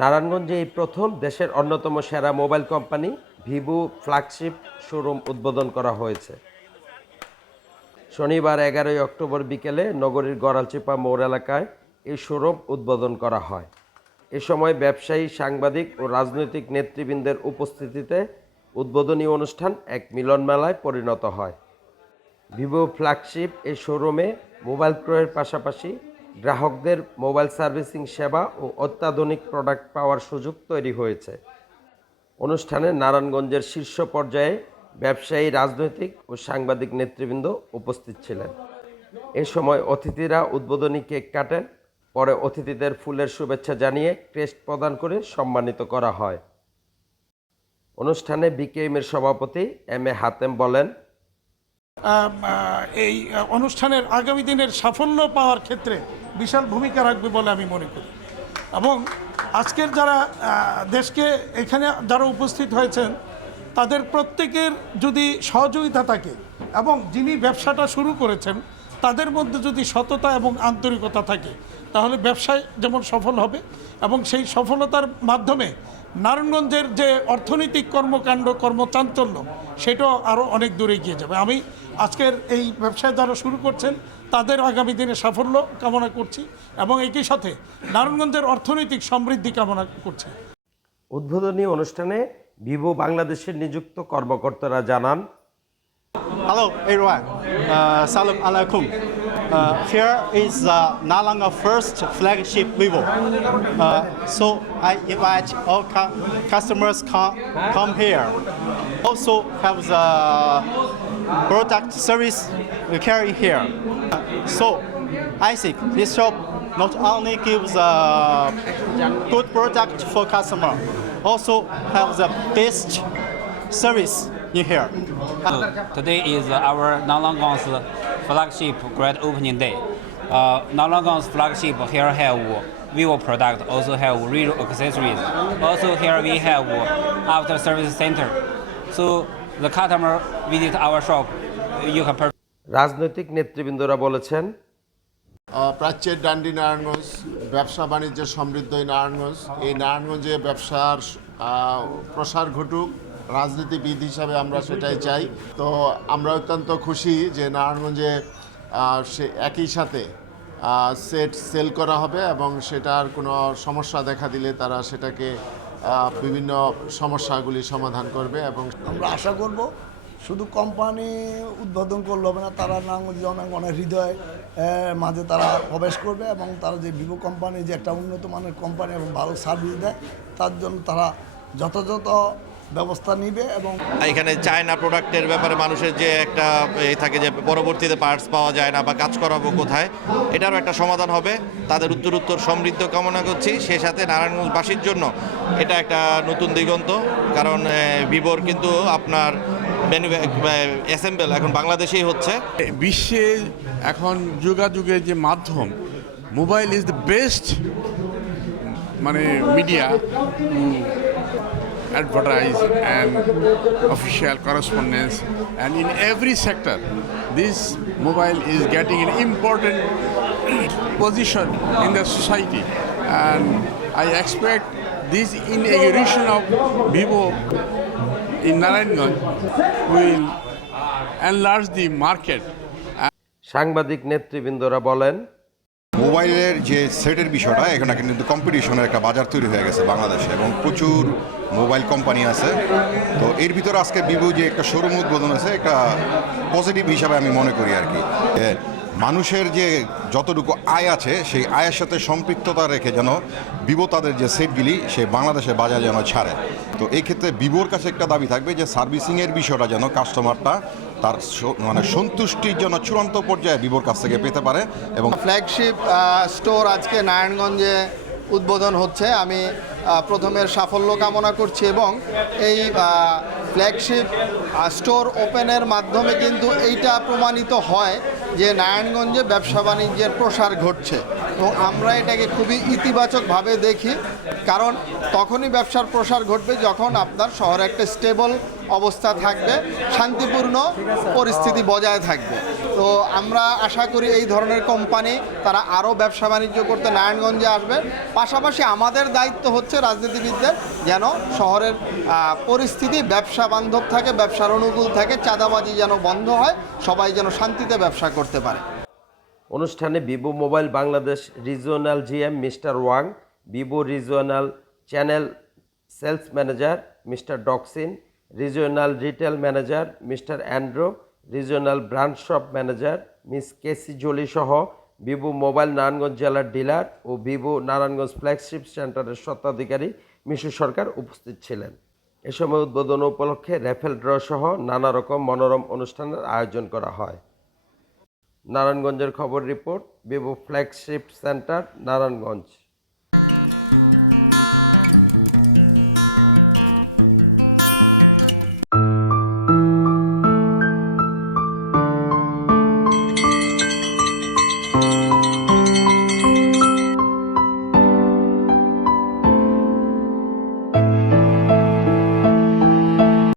নারায়ণগঞ্জে এই প্রথম দেশের অন্যতম সেরা mobile company Vivo flagship showroom উদ্বোধন করা হয়েছে। শনিবার এগারোই অক্টোবর বিকেলে নগরীর গড়ালচিপা মোড় এলাকায় এই শোরুম উদ্বোধন করা হয়। এ সময় ব্যবসায়ী, সাংবাদিক ও রাজনৈতিক নেতৃবৃন্দের উপস্থিতিতে উদ্বোধনী অনুষ্ঠান এক মিলন মেলায় পরিণত হয়। ভিভো ফ্ল্যাগশিপ এই শোরুমে মোবাইল ক্রয়ের পাশাপাশি গ্রাহকদের মোবাইল সার্ভিসিং সেবা ও অত্যাধুনিক প্রোডাক্ট পাওয়ার সুযোগ তৈরি হয়েছে। অনুষ্ঠানে নারায়ণগঞ্জের শীর্ষ পর্যায়ে ব্যবসায়ী, রাজনৈতিক ও সাংবাদিক নেতৃবৃন্দ উপস্থিত ছিলেন। এ সময় অতিথিরা উদ্বোধনী কেক কাটেন, পরে অতিথিদের ফুলের শুভেচ্ছা জানিয়ে ক্রেস্ট প্রদান করে সম্মানিত করা হয়। অনুষ্ঠানে বিকেএমের সভাপতি এম এ হাতেম বলেন এই অনুষ্ঠানের আগামী দিনের সাফল্য পাওয়ার ক্ষেত্রে বিশাল ভূমিকা রাখবে বলে আমি মনে করি। এবং আজকের যারা দেশকে এখানে যারা উপস্থিত হয়েছেন, তাদের প্রত্যেকের যদি সহযোগিতা থাকে এবং যিনি ব্যবসাটা শুরু করেছেন তাদের মধ্যে যদি সততা এবং আন্তরিকতা থাকে, তাহলে ব্যবসায় যেমন সফল হবে এবং সেই সফলতার মাধ্যমে নারায়ণগঞ্জের যে অর্থনৈতিক কর্মকাণ্ড, কর্মচাঞ্চল্য, সেটাও আরও অনেক দূরে এগিয়ে যাবে। আমি আজকের এই ব্যবসায় যারা শুরু করছেন, তাদের আগামী দিনে সাফল্য কামনা করছি এবং একই সাথে নারায়ণগঞ্জের অর্থনৈতিক সমৃদ্ধি কামনা করছি। উদ্বোধনী অনুষ্ঠানে ভিভো বাংলাদেশের নিযুক্ত কর্মকর্তারা জানান Hello everyone, uh, Salam alaikum. Uh, here is uh, Nalanga first flagship Vivo. Uh, so I invite all cu- customers come come here. Also have the product service we carry here. So I think this shop not only gives a good product for customer, also have the best service in here. So today is our Nalangong's flagship grand opening day. Uh, Nalangong's flagship here have Vivo product, also have real accessories. Also here we have after service center. So the customer visit our shop, you can purchase. রাজনৈতিক নেতৃবৃন্দরা বলেছেন প্রাচ্যের ডান্ডি নারায়ণগঞ্জ ব্যবসা বাণিজ্যে সমৃদ্ধ এই নারায়ণগঞ্জ এই নারায়ণগঞ্জে ব্যবসার প্রসার ঘটুক রাজনীতিবিদ হিসাবে আমরা সেটাই চাই। তো আমরা অত্যন্ত খুশি যে নারায়ণগঞ্জে সে একই সাথে সেট সেল করা হবে এবং সেটার কোনো সমস্যা দেখা দিলে তারা সেটাকে বিভিন্ন সমস্যাগুলি সমাধান করবে এবং আমরা আশা করব শুধু কোম্পানি উদ্বোধন করলে হবে না, তারা নারায়ণগঞ্জ জনগণের হৃদয় মাঝে তারা প্রবেশ করবে এবং তারা যে ভিভো কোম্পানি যে একটা উন্নত মানের কোম্পানি এবং ভালো সার্ভিস দেয়, তার জন্য তারা যথাযথ ব্যবস্থা নিবে এবং এখানে চায়না প্রোডাক্টের ব্যাপারে মানুষের যে একটা এ থাকে যে পরবর্তীতে পার্টস পাওয়া যায় না বা কাজ করাবো কোথায় এটারও একটা সমাধান হবে। তাদের উত্তর উত্তর সমৃদ্ধ কামনা করছি। সে সাথে নারায়ণগঞ্জবাসীর জন্য এটা একটা নতুন দিগন্ত। কারণ ভিভোর কিন্তু আপনার অ্যাসেম্বল এখন বাংলাদেশেই হচ্ছে। বিশ্বে এখন যোগাযোগের যে মাধ্যম মোবাইল ইজ দ্য বেস্ট মানে media advertise and official correspondence and in every sector this mobile is getting an important position in the society and i expect this inauguration of vivo in narayanganj will enlarge the market সাংবাদিক নেতৃবৃন্দরা বলেন মোবাইলের যে সেটের বিষয়টা, এখানে কিন্তু কম্পিটিশনের একটা বাজার তৈরি হয়ে গেছে বাংলাদেশে এবং প্রচুর মোবাইল কোম্পানি আছে। তো এর ভিতরে আজকে ভিভো যে একটা শোরুম উদ্বোধন আছে একটা পজিটিভ হিসাবে আমি মনে করি আর কি। মানুষের যে যতটুকু আয় আছে, সেই আয়ের সাথে সম্পৃক্ততা রেখে যেন ভিভো তাদের যে সেটগুলি, সে বাংলাদেশের বাজার যেন ছাড়ে। তো এই ক্ষেত্রে ভিভোর কাছে একটা দাবি থাকবে যে, সার্ভিসিংয়ের বিষয়টা যেন কাস্টমারটা তার মানে সন্তুষ্টির জন্য চূড়ান্ত পর্যায়ে ভিভোর কাছ থেকে পেতে পারে এবং ফ্ল্যাগশিপ স্টোর আজকে নারায়ণগঞ্জে উদ্বোধন হচ্ছে। আমি প্রথমের সাফল্য কামনা করছি এবং এই ফ্ল্যাগশিপ স্টোর ওপেনের মাধ্যমে কিন্তু এইটা প্রমাণিত হয় যে নারায়ণগঞ্জে ব্যবসা বাণিজ্যের প্রসার ঘটছে। এবং আমরা এটাকে খুবই ইতিবাচকভাবে দেখি, কারণ তখনই ব্যবসার প্রসার ঘটবে যখন আপনার শহরে একটা স্টেবল অবস্থা থাকবে, শান্তিপূর্ণ পরিস্থিতি বজায় থাকবে। তো আমরা আশা করি এই ধরনের কোম্পানি তারা আরও ব্যবসা বাণিজ্য করতে নারায়ণগঞ্জে আসবে। পাশাপাশি আমাদের দায়িত্ব হচ্ছে রাজনীতিবিদদের যেন শহরের পরিস্থিতি, ব্যবসা বান্ধব থাকে, ব্যবসার অনুকূল থাকে, চাঁদাবাজি যেন বন্ধ হয়, সবাই যেন শান্তিতে ব্যবসা করতে পারে। অনুষ্ঠানে Vivo mobile Bangladesh regional GM mister Wang Vivo regional channel sales manager mister Doxin, regional retail manager mister Andrew regional branch shop manager miss কেসি জলি সহ ভিভো মোবাইল নারায়ণগঞ্জ জেলার ডিলার ও ভিভো নারায়ণগঞ্জ ফ্ল্যাগশিপ সেন্টারের স্বত্বাধিকারী মিশু সরকার উপস্থিত ছিলেন। এ সময় উদ্বোধন উপলক্ষে র্যাফেল ড্র সহ নানা রকম মনোরম অনুষ্ঠানের আয়োজন করা হয়। নারায়ণগঞ্জের খবর report Vivo flagship centre, Narayanganj.